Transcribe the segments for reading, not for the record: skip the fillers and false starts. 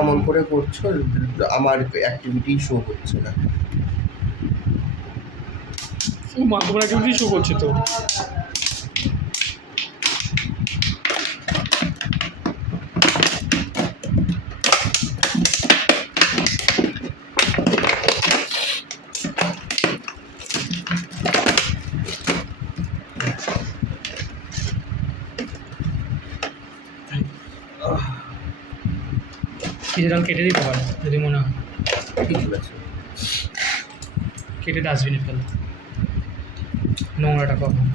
এমন করে করছো, আমার অ্যাক্টিভিটি শো হচ্ছে না। তোমার অ্যাক্টিভিটি শো করছে তো। কিছু ডাল কেটে দিতে পারো যদি মনে হয়। ঠিক আছে, কেটে ডাস্টবিনে ফেলো, নোংরাটা কখন।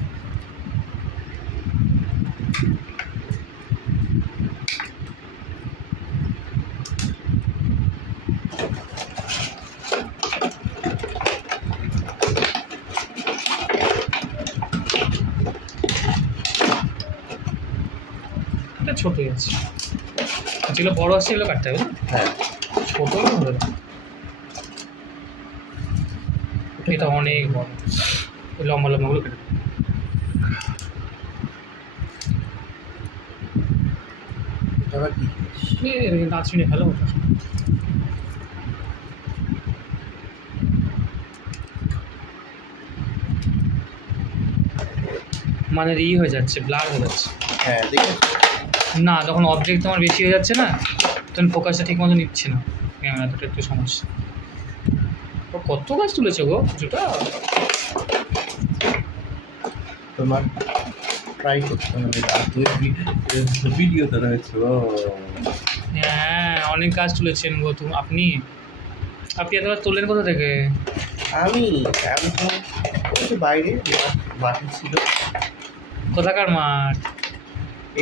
এটা ছোটোই আছে, যেগুলো বড় আছে সেগুলো কাটতে হবে। হ্যাঁ ছোটো হবে না, এটা অনেক বড়, লম্বা লম্বাগুলো কেটে দেবে। এটা আবার কি? ডাস্টবিনে ফেলো। মানে হয়ে যাচ্ছে, ব্লার হয়ে যাচ্ছে। হ্যাঁ দেখে না, যখন অবজেক্ট তোমার বেশি হয়ে যাচ্ছে না, তখন ফোকাসটা ঠিক মতো নিচ্ছে না ক্যামেরাটা, একটু সমস্যা। ও কত গাছ তুলেছে গো কিছুটা। তোমার ট্রাই করতে হবে, আর তুই ভিডিওতে রয়েছে। হ্যাঁ, অনেক গাছ তুলেছেন গো আপনি এতবার তোলেন কোথা থেকে? আমি আমি তো বাইরে মাঠে ছিল। কোথাকার মাঠ?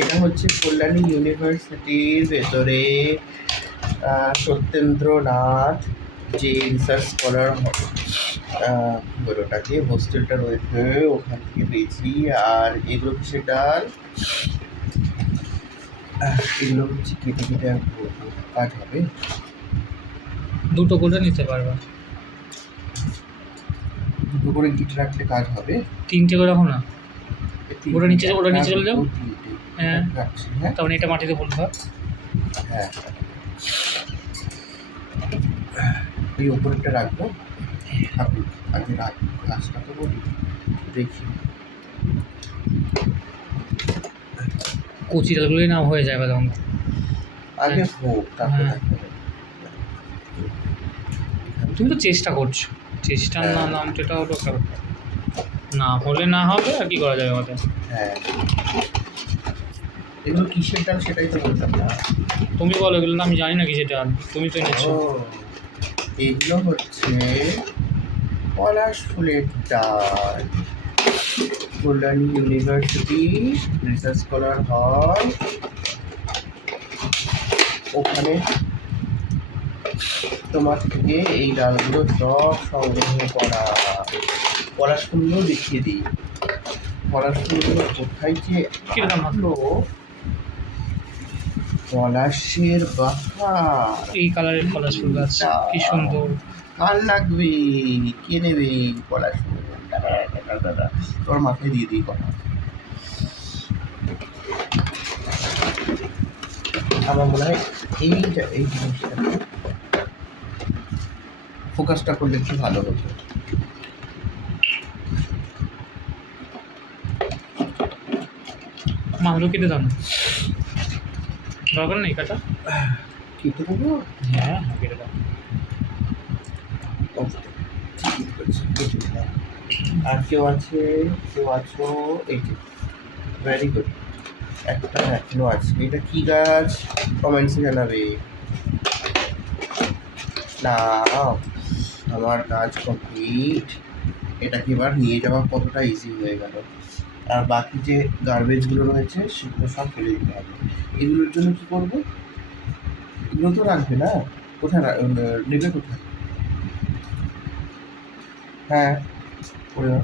এটা হচ্ছে কল্যাণী ইউনিভার্সিটির ভেতরে সত্যেন্দ্রনাথ যে রিসার্চ স্কলার ওটাকে হোস্টেলটা রয়েছে, ওখান থেকে পেয়েছি। আর এগুলো কিসের ডাল? এগুলো হচ্ছে কেটে কেটে কাজ হবে। দুটো করে নিতে পারবা, দুটো করে কেটে রাখলে কাজ হবে। তিনটে করে রাখো না, ওটা নিচে চলে যাও। হ্যাঁ, রাখছি। হ্যাঁ তারপরে এটা মাটিতে বলতে হবে। হ্যাঁ, এই ওপরটা রাখবো। ঠাকুর আগে কাজটা তো বলি, দেখি কচি ডালগুলোই না হয়ে যাবে তখন। আগে হোক, তারপর হ্যাঁ। তুমি তো চেষ্টা করছো, চেষ্টার না নাম যেটা হলো না হলে না হবে, আর কি করা যাবে আমাদের। হ্যাঁ, এগুলো কিসের ডাল সেটাই তো বলতাম না। তুমি বলো, এগুলো না আমি জানি না কি সেটা, তুমি তো এনেছো। এগুলো হচ্ছে পলাশ ফুলের ডাল। কল্যাণী ইউনিভার্সিটি রিসার্চ স্কলার হল, ওখানে তোমার থেকে এই ডালগুলো সব সংগ্রহ করা। পলাশ ফুলগুলো দেখিয়ে দিই, পলাশ ফুলগুলো কোথায় যে কিরকম আসলো। পলাশের বাহার, এই কালারের পলাশ ফুল গাছ, কি সুন্দর। কার লাগবে, কে নেবে পলাশ ফুল? দাদা তোর মাথায় দিয়ে দিই কথা। আমার মনে হয় এই জিনিসটা ফোকাসটা করলে একটু ভালো হতো। মাগুলো কেটে দাও না, দরকার নেই কাটা। কেটে দেবো? হ্যাঁ কেটে দাও। আর কেউ আছো? এই যে ভেরি গুড, একটা এখনো আছে। এটা কি গাছ? কমেন্টসে জানাবে। না, আমার কাজ কমপ্লিট। এটাকে এবার নিয়ে যাওয়া কতটা ইজি হয়ে গেল। আর বাকি যে গার্বেজগুলো রয়েছে সেগুলো সব ফেলে দিতে হবে। এগুলোর জন্য কি করবো? এগুলো তো রাখবে না, কোথায় নেবে কোথায়? হ্যাঁ করে দাও।